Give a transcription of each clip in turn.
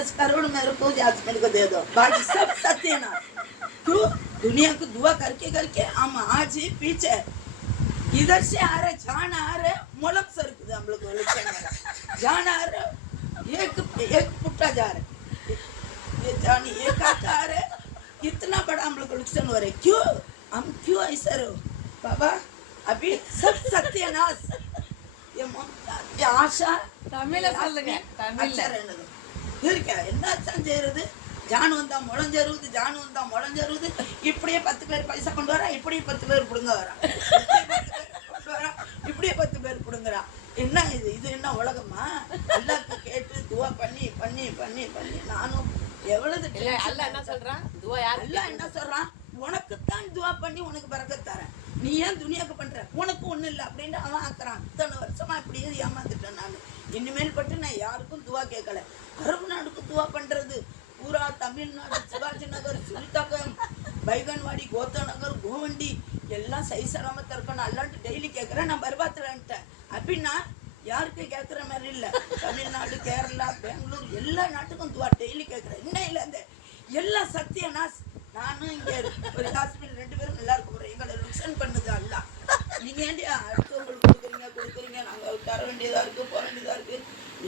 10 करोड़ मेरे को जासमीन को दे दो, बाकी सब सत्यानाश। क्यों? दुनिया को दुआ करके करके हम आज ही पीछे इधर से आ रहे, जान आ रहे, मोलक सर हम लोग जान आ रहे, एक पुट्टा जा रहे, ये जानी एक आ रहे, इतना बड़ा हम लोग नुकसान हो रहे। क्यों? हम क्यों ऐसा रहो बाबा? अभी सब सत्यानाश। ये आशा தமிழ்ல சொல்லுங்க. अच्छा रहने दो। फिर क्या என்ன அச்சான் செய்யறது? ஜான் வந்தா முழஞ்சருது, ஜான் வந்தா முழஞ்சருது. இப்படியே 10 பேர் பைசா கொண்டு வரா, இப்படியே 10 பேர் புடுங்க வரா, இப்படியே 10 பேர் புடுங்குறா. என்ன இது? இது என்ன உலகமா? அல்லாஹ்க்கு கேட்டு துவா பண்ணி பண்ணி பண்ணி பண்ணி நானும் எவ்வளவு அல்லாஹ் என்ன சொல்றான்? துவா யார்? அல்லாஹ் என்ன சொல்றான்? உனக்கு தான் துவா பண்ணி உனக்கு பரக்கத் தரேன், நீ ஏன் துனியாக்கு பண்ற? உனக்கு ஒண்ணு இல்லை அப்படின்னு அவன் ஆக்குறான். இத்தனை வருஷமா இப்படியே ஏமாந்துட்டேன் நான். இனிமேல் பட்டு நான் யாருக்கும் துவா கேட்கல. அரபு நாடுக்கு துவா பண்றது பூரா தமிழ்நாடு, சிவாஜி நகர், சுனிதாக்கம், பைகன்வாடி, கோத்தா நகர், கோவண்டி எல்லாம் சை சலாமத்தா இருக்கணும் அல்லான்ட்டு டெய்லி கேட்குறேன். நான் பர்பாத்துலன்ட்டேன். அப்படின்னா யாருக்கு கேட்குற மாதிரி இல்லை. தமிழ்நாடு, கேரளா, பெங்களூர் எல்லா நாட்டுக்கும் துவா டெய்லி கேட்குறேன். இன்னையில இருந்து எல்லாம் சத்தியநாஸ். நானும் இங்கே ஒரு ஹாஸ்பிட்டல் 2 பேரும் நல்லா இருக்க போகிறேன். எங்களை ரிசன் பண்ணுது அல்ல. நீங்கள் ஏன்டி அடுத்தவங்களுக்கு கொடுக்குறீங்க, நாங்கள் தர வேண்டியதாக இருக்குது, போக வேண்டியதாக இருக்குது.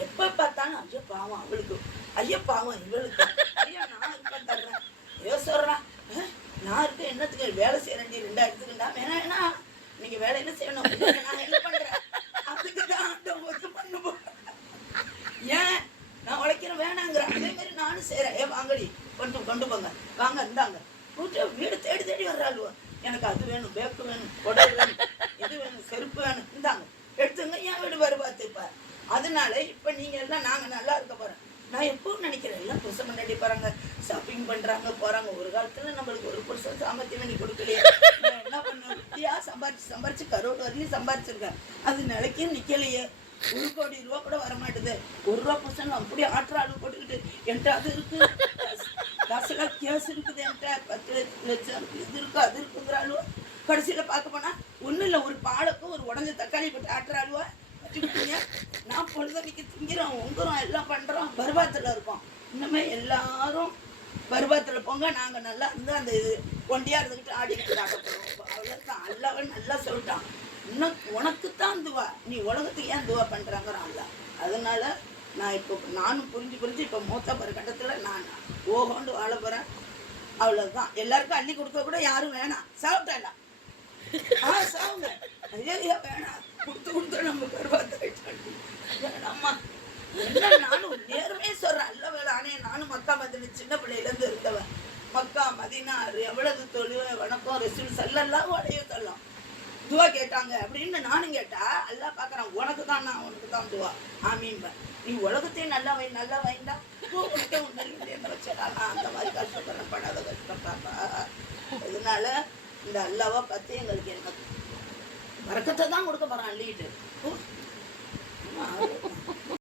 எப்போ பார்த்தாலும் ஐயோ பாவம் அவளுக்கு, ஐயோ பாவம் இவளுக்கு, ஐயா நான் இருப்பேன் தர்றேன், ஐயோ சொல்கிறான் நான் இருக்க என்னத்துக்கு வேலை செய்ய வேண்டிய 2000க்குண்டா வேணா நீங்கள் வேலையில செய்யணும், நான் ஹெல்ப் பண்ணுறேன். அதுக்கு தான் ஒத்து பண்ணுவோம். ஏன் நான் உழைக்கிறேன் வேணாங்கிறேன். அதே மாதிரி நானும் செய்கிறேன். ஏன் வாங்கடி கொண்டு போங்க, வாங்க இருந்தாங்க வீடு தேடி தேடி வர்றாளுவோ. எனக்கு அது வேணும், பேக்கு வேணும், உடல் வேணும், இது வேணும், செருப்பு வேணும், இந்தாங்க எடுத்துங்க. என் வீடு வரு பார்த்துப்பார். அதனால இப்போ நீங்கள் எல்லாம் நாங்கள் நல்லா இருக்க போகிறோம். நான் எப்பவும் நினைக்கிறேன் எல்லாம் புருஷன் முன்னாடி போகிறாங்க, ஷாப்பிங் பண்ணுறாங்க, போகிறாங்க. ஒரு காலத்தில் நம்மளுக்கு ஒரு புருஷன் சாமர்த்தியம் பண்ணி கொடுக்கலையே. என்ன பண்ண வித்தியா சம்பாரிச்சு கரோடு வரையும் சம்பாரிச்சிருக்கேன். அது நிலைக்கும் நிற்கலையே. 1 கோடி ரூபா கூட வரமாட்டுது. 1 ரூபா புருஷன் அப்படியே ஆற்ற ஆளு போட்டுக்கிட்டு என்கிட்ட அது இருக்கு, 10 லட்சம் கேஸ் இருக்குது, என்கிட்ட 10 லட்சம் இது இருக்கு அது இருக்குங்கிறாளு. கடைசியில் பார்க்க போனால் ஒன்றும் இல்லை, ஒரு பாலுக்கும் ஒரு உடஞ்ச தக்காளி போட்டு ஆட்டுறாளுவா. வச்சுக்கிட்டீங்க நான் பொழுதனைக்கு திங்கிறோம், உங்குறோம், எல்லாம் பண்ணுறோம், பருவத்தில் இருக்கோம். இன்னுமே எல்லாரும் பருவத்தில் போங்க, நாங்கள் நல்லா இருந்து அந்த இது கொண்டியாக இருந்துக்கிட்டு ஆடிக்கிட்டு ஆட போகிறோம். அவ்வளோதான். அல்லவன் நல்லா சொல்லிட்டான், இன்னும் உனக்குத்தான் துவா, நீ உலகத்துக்கு ஏன் துவா பண்ணுறாங்கிறான்ல. அதனால நான் இப்போ நானும் புரிஞ்சு இப்போ மூத்த ஒரு கட்டத்தில் நான் ஓகோண்டு வாழ போகிறேன். அவ்வளோதான். எல்லாருக்கும் அள்ளி கொடுக்க கூட யாரும் வேணாம், சாப்பிட்டா சாவுங்க, ஐயா வேணாம், கொடுத்து நம்ம பருவத்தை வேணாம்மா. என்ன நானும் நேருமே சொல்கிறேன். அல்ல வேலை ஆனே நானும் மக்கா மதினா சின்ன பிள்ளையிலேருந்து இருந்தவன். மக்கா மதினா எவ்வளவு தொழில் வணக்கம் ரெசில் சல்லெல்லாம் உடைய சொல்லும். துவா கேட்டாங்க அப்படின்னு நானும் கேட்டா எல்லாம் பார்க்குறான், உனக்கு தான் நான் உனக்கு தான் துவா ஆமீன்பேன். நீ உலகத்தையும் நல்லா வைண்டா உனக்கே ஒன்று என்ன வச்சடா. நான் அந்த மாதிரி கஷ்டப்படுறேன், படாத கஷ்டப்பாப்பா. இதனால இந்த அல்லாவை பார்த்து எங்களுக்கு என்ன வரக்கத்தை தான் கொடுக்க போகிறான் அள்ளிட்டு.